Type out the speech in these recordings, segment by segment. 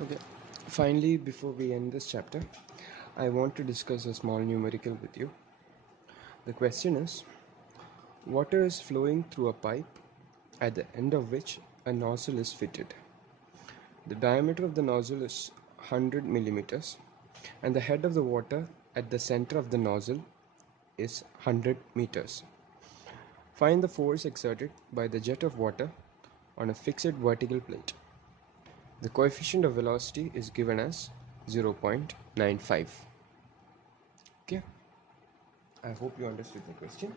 Okay, finally, before we end this chapter, I want to discuss a small numerical with you. The question is, water is flowing through a pipe at the end of which a nozzle is fitted. The diameter of the nozzle is 100 millimeters and the head of the water at the center of the nozzle is 100 meters. Find the force exerted by the jet of water on a fixed vertical plate. The coefficient of velocity is given as 0.95. Okay, I hope you understood the question.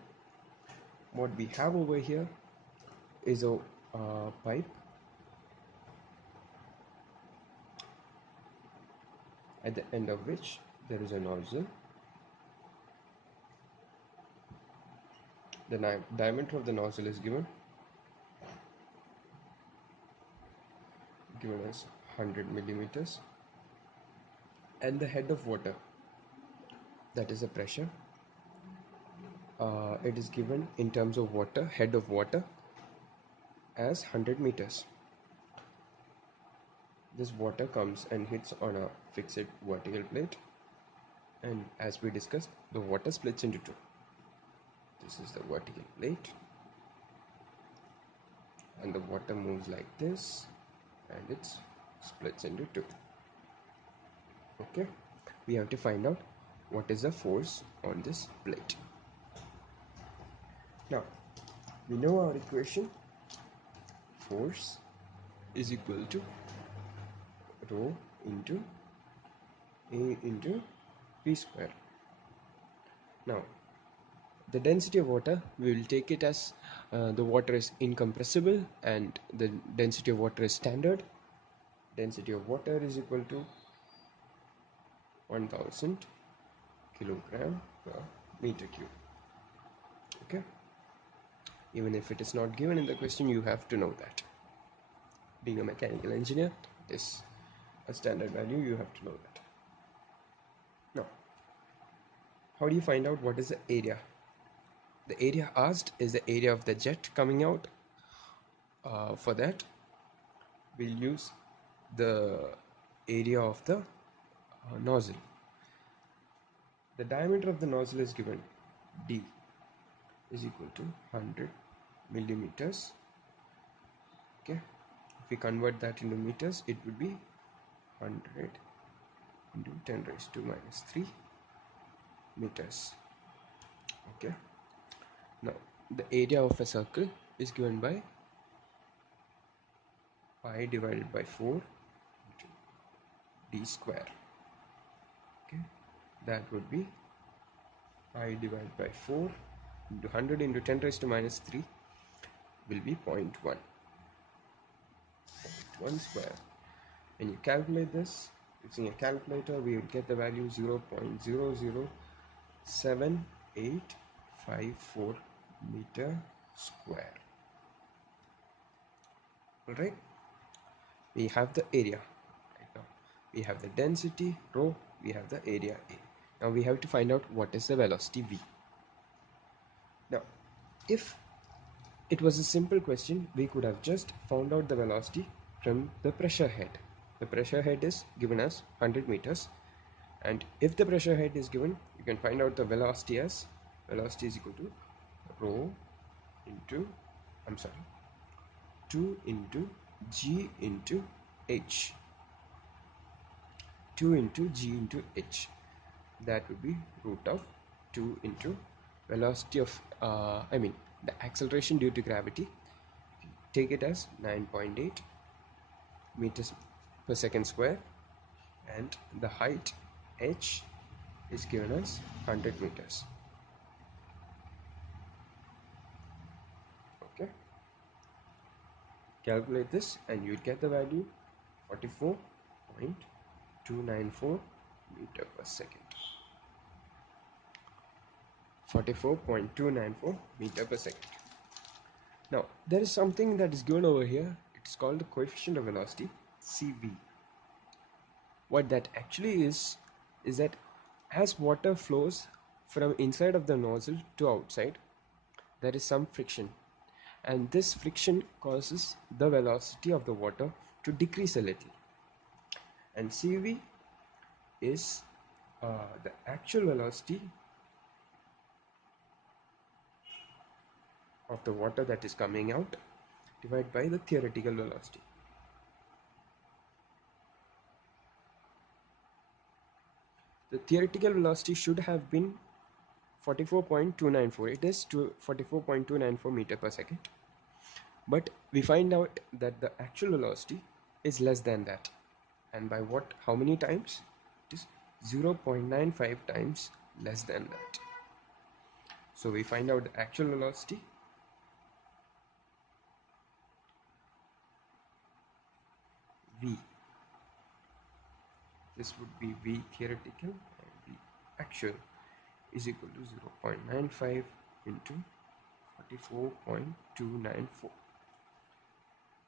What we have over here is a pipe at the end of which there is a nozzle. The diameter of the nozzle is given as 100 millimeters, and the head of water, that is the pressure, it is given in terms of water, head of water, as 100 meters. This water comes and hits on a fixed vertical plate, and as we discussed, the water splits into two. This is the vertical plate, and the water moves like this, and it splits into two. Okay, we have to find out what is the force on this plate. Now, we know our equation. Force is equal to rho into A into P square. Now, the density of water, we will take it as the water is incompressible and the density of water is standard. Density of water is equal to 1000 kilogram per meter cube. Okay, even if it is not given in the question, you have to know that. Being a mechanical engineer is a standard value, you have to know that. Now, how do you find out what is the area? The area asked is the area of the jet coming out. For that, we'll use the area of the nozzle. The diameter of the nozzle is given, D is equal to 100 millimeters. Okay, if we convert that into meters, it would be 100 into 10 raised to minus 3 meters. Okay, now the area of a circle is given by pi divided by 4 into d square. Okay, that would be pi divided by 4 into 100 into 10 raised to minus 3 will be 0.1. 1 square. When you calculate this using a calculator, we would get the value 0.007854 meter square. Alright, we have the area right now. We have the density rho, we have the area A. Now we have to find out what is the velocity V. Now, if it was a simple question, we could have just found out the velocity from the pressure head. The pressure head is given as 100 meters, and if the pressure head is given, you can find out the velocity as velocity is equal to rho into 2 into G into H. 2 into G into H. That would be root of 2 into velocity of the acceleration due to gravity. Take it as 9.8 meters per second square, and the height h is given as 100 meters. Okay, calculate this and you'll get the value 44.294 meter per second. 44.294 meter per second. Now, there is something that is given over here. It's called the coefficient of velocity, CV. What that actually is that as water flows from inside of the nozzle to outside, there is some friction, and this friction causes the velocity of the water to decrease a little. and CV is the actual velocity of the water that is coming out divided by the theoretical velocity. The theoretical velocity should have been 44.294. It is 44.294 meter per second. But we find out that the actual velocity is less than that. And by what? How many times? It is 0.95 times less than that. So we find out the actual velocity. V. This would be V theoretical and V actual is equal to 0.95 into 44.294.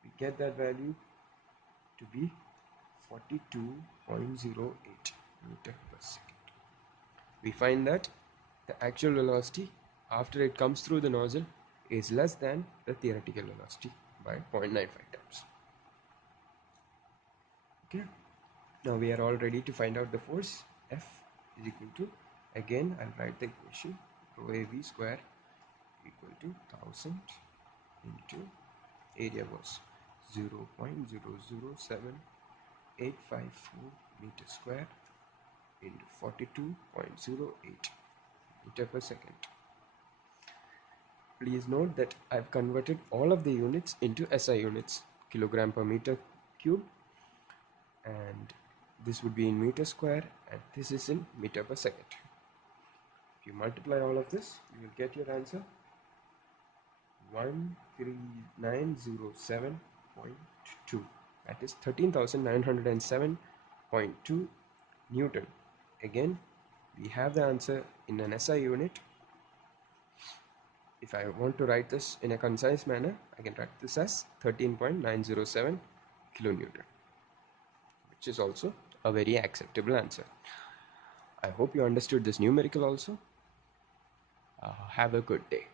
We get that value to be 42.08 meter per second. We find that the actual velocity after it comes through the nozzle is less than the theoretical velocity by 0.95 times. Okay. Now we are all ready to find out the force. F is equal to, again I'll write the equation, rho AV square equal to 1000 into area was 0.007854 meter square into 42.08 meter per second. Please note that I've converted all of the units into SI units, kilogram per meter cube, and this would be in meter square, and this is in meter per second. If you multiply all of this, you will get your answer 13907.2. That is 13,907.2 Newton. Again, we have the answer in an SI unit. If I want to write this in a concise manner, I can write this as 13.907 kilonewton, which is also a very acceptable answer. I hope you understood this numerical also. Have a good day.